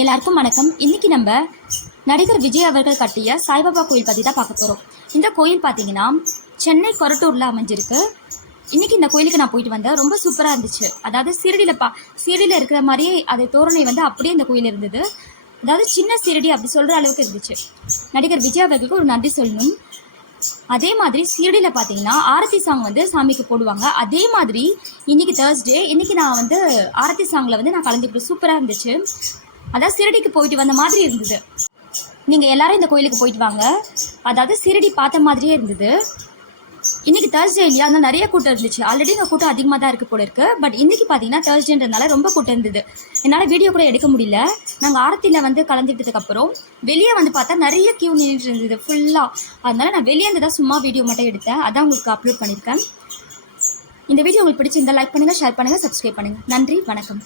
எல்லாருக்கும் வணக்கம். இன்னைக்கு நம்ம நடிகர் விஜய் அவர்கள் கட்டிய சாய்பாபா கோயில் பற்றி தான் பார்க்க போகிறோம் இந்த கோயில் பார்த்தீங்கன்னா சென்னை கொரட்டூரில் அமைஞ்சிருக்கு. இன்னைக்கு இந்த கோயிலுக்கு நான் போயிட்டு வந்தேன். ரொம்ப சூப்பராக இருந்துச்சு. அதாவது சீரடியில் பா சீரடியில் இருக்கிற மாதிரியே அது தோரணை வந்து அப்படியே இந்த கோயில் இருந்தது. அதாவது சின்ன சீரடி அப்படி சொல்கிற அளவுக்கு இருந்துச்சு. நடிகர் விஜய் அவர்களுக்கு ஒரு நன்றி சொல்லணும். அதே மாதிரி சீரடியில் பார்த்தீங்கன்னா ஆரத்தி சாங் வந்து சாமிக்கு போடுவாங்க. அதே மாதிரி இன்னைக்கு தேர்ஸ்டே இன்னைக்கு நான் வந்து ஆரத்தி சாங்கில் வந்து நான் கலந்துக்கிட்டு சூப்பராக இருந்துச்சு. அதாவது சிறடிக்கு போயிட்டு வந்த மாதிரி இருந்தது. நீங்கள் எல்லாரும் இந்த கோயிலுக்கு போயிட்டு வாங்க. அதாவது சிறடி பார்த்த மாதிரியே இருந்தது. இன்னைக்கு தேர்ஸ்டே இல்லையா? அதனால நிறைய கூட்டம் இருந்துச்சு. ஆல்ரெடி இந்த கூட்டம் அதிகமாக தான் இருக்கு போல இருக்கு. பட் இன்னைக்கு பார்த்தீங்கன்னா தேர்ஸ்டேன்றதுனால ரொம்ப கூட்டம் இருந்தது. என்னால் வீடியோ கூட எடுக்க முடியல. நாங்கள் ஆரத்தியில் வந்து கலந்துக்கிட்டதுக்கப்புறம் வெளியே வந்து பார்த்தா நிறைய கியூ நின்றுட்டு இருந்தது ஃபுல்லாக அதனால நான் வெளியே இருந்து தான் சும்மா வீடியோ மட்டும் எடுத்தேன். அதான் உங்களுக்கு அப்லோட் பண்ணியிருக்கேன். இந்த வீடியோ உங்களுக்கு பிடிச்சிருந்தா லைக் பண்ணுங்கள் ஷேர் பண்ணுங்கள் சப்ஸ்கிரைப் பண்ணுங்கள் நன்றி வணக்கம்.